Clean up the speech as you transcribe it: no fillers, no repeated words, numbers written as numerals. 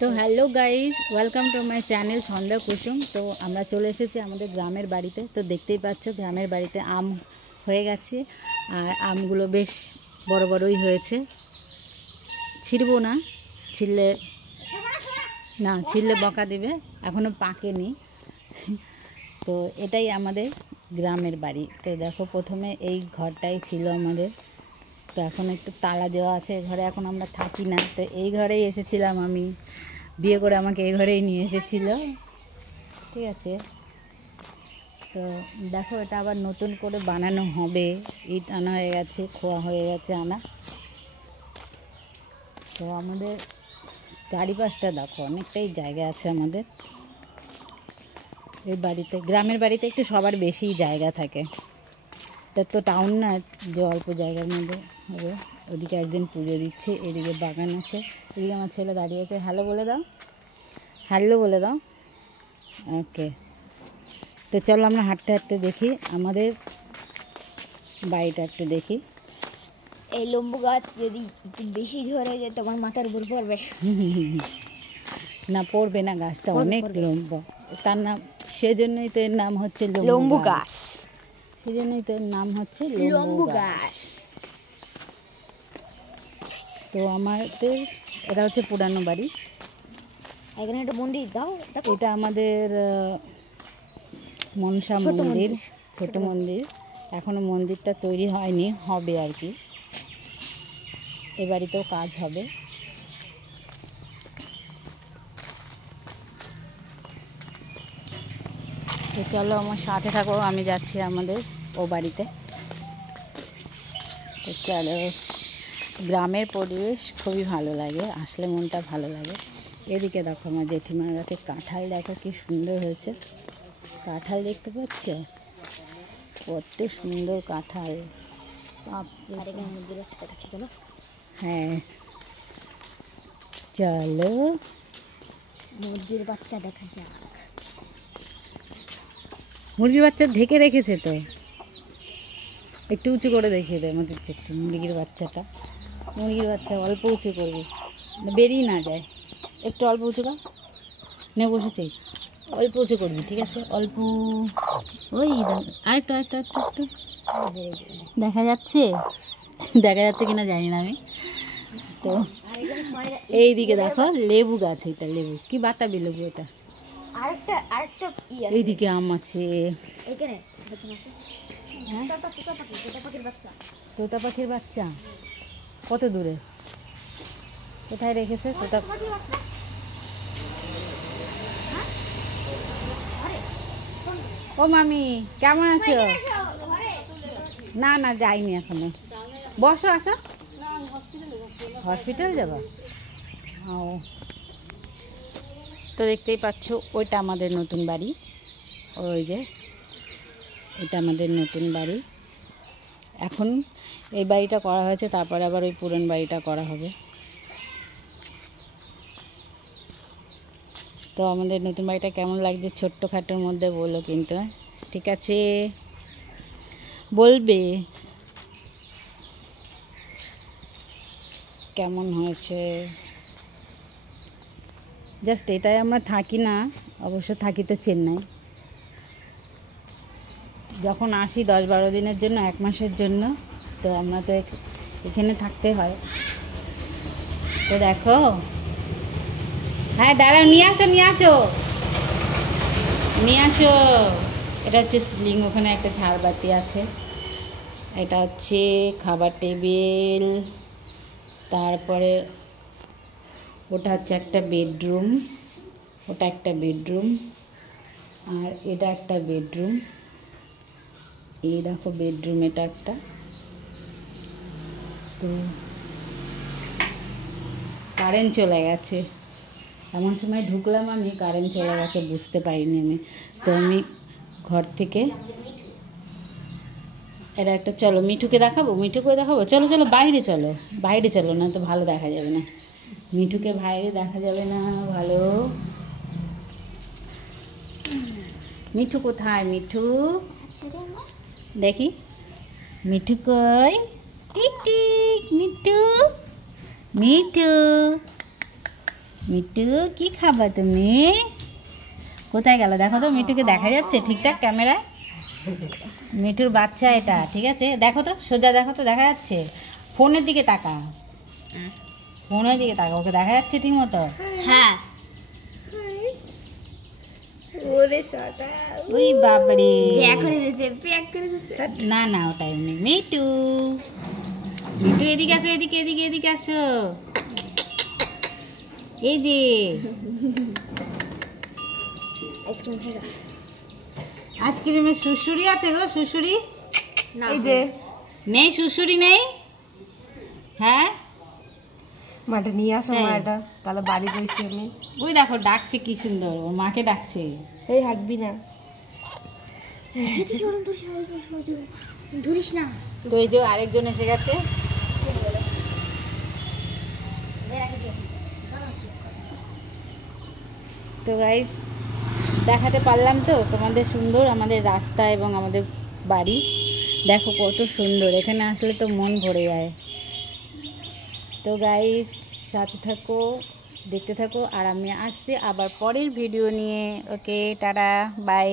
তো hello guys, welcome to my channel Sandhya Kusum. তো আমরা চলে এসেছি আমাদের গ্রামের বাড়িতে। তো দেখতেই পাচ্ছ গ্রামের বাড়িতে আম হয়ে গেছে, আর আমগুলো বেশ বড় বড়ই হয়েছে। ছিঁড়বো না, ছিঁড়লে বকা দেবে, এখনও পাকেনি। তো এটাই আমাদের গ্রামের বাড়ি। তো দেখো, প্রথমে এই ঘরটাই ছিল আমাদের। তো এখন একটু তালা দেওয়া আছে ঘরে, এখন আমরা থাকি না। তো এই ঘরেই এসেছিলাম আমি, বিয়ে করে আমাকে এই ঘরেই নিয়ে এসেছিল, ঠিক আছে। তো দেখো, এটা আবার নতুন করে বানানো হবে। ইট আনা হয়ে গেছে, খোয়া হয়ে গেছে আনা। তো আমাদের চারিপাশটা দেখো, অনেকটাই জায়গা আছে আমাদের এই বাড়িতে। গ্রামের বাড়িতে একটু সবার বেশি জায়গা থাকে, তো টাউন না যে অল্প জায়গার মধ্যে হবে। ওদিকে একজন পুজো দিচ্ছে, এদিকে বাগান আছে, এদিকে আমার ছেলে দাঁড়িয়ে আছে। হ্যালো বলে দাও, হ্যালো বলে দাও। ওকে, তো চলো আমরা হাঁটতে হাঁটতে দেখি আমাদের বাড়িটা, একটু দেখি। এই লম্বু গাছ যদি বেশি ধরে যায় তোমার মাথার উপর পড়বে। না, পড়বে না, গাছটা অনেক লম্বা। তার নাম, সেজন্যই তো এর নাম হচ্ছে লম্বু গাছ। সেজন্যই তো এর নাম হচ্ছে লম্বু গাছ। তো আমাদের এটা হচ্ছে পুরানো বাড়ি। এখানে একটা মন্দির দাও। এটা আমাদের মনসা মন্দির, ছোট মন্দির। এখনো মন্দিরটা তৈরি হয়নি, হবে আর কি। এ বাড়িতেও কাজ হবে। তো চলো আমার সাথে থাকো, আমি যাচ্ছি আমাদের ও বাড়িতে। তো চলো, গ্রামের পরিবেশ খুবই ভালো লাগে, আসলে মনটা ভালো লাগে। এদিকে দেখো আমার জেঠিমার কাছে কাঁঠাল, দেখো কি সুন্দর হয়েছে। কাঁঠাল দেখতে পাচ্ছ, কত সুন্দর কাঁঠাল। হ্যাঁ চলো, মুরগির বাচ্চা দেখা যাক। মুরগির বাচ্চা ঢেকে রেখেছে তো, একটু উঁচু করে দেখিয়ে দেয় আমাদের চেট্টি মুরগির বাচ্চাটা। মুরগির বাচ্চা অল্প উঁচু করবি, বেরিয়ে না যায়। একটু অল্প উঁচু কর, নে বসেছে, অল্প উঁচু করবি, ঠিক আছে? অল্প, ওই আরেকটু আরেকটু আরেকটু একটু দেখা যাচ্ছে, দেখা যাচ্ছে কিনা জানি না আমি। তো এই দিকে দেখো লেবু গাছ, এটা লেবু, কি বাতাবি লেবু এটা। এইদিকে আম আছে। তোতা পাখির বাচ্চা কত দূরে, কোথায় রেখেছে তোতা? ও মামি, কেমন আছো? না না, যাইনি এখনো। বসো, আসো। হসপিটাল যাবা? ও, তো দেখতেই পাচ্ছ ওইটা আমাদের নতুন বাড়ি। ওই যে এটা আমাদের নতুন বাড়ি। এখন এই বাড়িটা করা হয়েছে, তারপরে আবার ওই পুরনো বাড়িটা করা হবে। তো আমাদের নতুন বাড়িটা কেমন লাগছে ছোট্টখাটোর মধ্যে বলো কিন্তু, ঠিক আছে? বলবে কেমন হয়েছে। জাস্ট এটাই আমরা থাকি না, অবশ্য থাকি তো চেন্নাই। যখন আসি 10-12 দিনের জন্য, 1 মাসের জন্য, তো আমরা তো এখানে থাকতে হয়। তো দেখো, হ্যাঁ দাঁড়াও, নিয়ে আসো নিয়ে আসো নিয়ে আসো। এটা হচ্ছে সিলিং, ওখানে একটা ঝাড়বাতি আছে। এটা হচ্ছে খাবার টেবিল, তারপরে ওটা হচ্ছে একটা বেডরুম, ওটা একটা বেডরুম, আর এটা একটা বেডরুম। এই দেখো বেডরুম, এটা একটা। তো কারেন্ট চলে গেছে, এমন সময় ঢুকলাম আমি, কারেন্ট চলে গেছে, বুঝতে পারিনি আমি। তো আমি ঘর থেকে এটা একটা, চলো মিঠুকে দেখাবো, মিঠুকে দেখাবো, চলো চলো বাইরে চলো, বাইরে চলো, না তো ভালো দেখা যাবে না, মিঠুকে বাইরে দেখা যাবে না ভালো। মিঠু কোথায়? মিঠু দেখি, মিঠু কই? টিক টিক, মিঠু, মিঠু, মিটু কি খাবা তুমি? কোথায় গেল দেখো তো, মিটুকে দেখা যাচ্ছে ঠিকঠাক ক্যামেরায়? মিটুর বাচ্চা এটা, ঠিক আছে? দেখো তো, সোজা দেখো তো, দেখা যাচ্ছে? ফোনের দিকে তাকা, ফোনের দিকে তাকা, ওকে দেখা যাচ্ছে ঠিক মতো? হ্যাঁ। ওই বাবারে, ব্যাক করে দিয়েছে। না না ওটা এমনি। মিটু, মিটু এদিকে আসো, এদিকে এদিকে এদিকে আসো। এই যে আইসক্রিম খাইবা? আইসক্রিমের শুশুরি আছে গো, শুশুরি না, এই যে নেই, শুশুরি নেই। হ্যাঁ মাঠে নিয়ে আসো তাই? মাটা, তাহলে বাড়ি বসছি আমি। ওই দেখো ডাকছে কি সুন্দর, ওর মাকে ডাকছে। এই হাঁটবি না। ধরিস না। তো এই যে আরেকজন এসে গেছে। তো গাইস দেখাতে পারলাম তো তোমাদের সুন্দর আমাদের রাস্তা এবং আমাদের বাড়ি। দেখো কত সুন্দর, এখানে আসলে তো মন ভরে যায়। তো গাইস সাথে থাকো, দেখতে থাকো, আর আমি আসছি আবার পরের ভিডিও নিয়ে। Okay tata, by.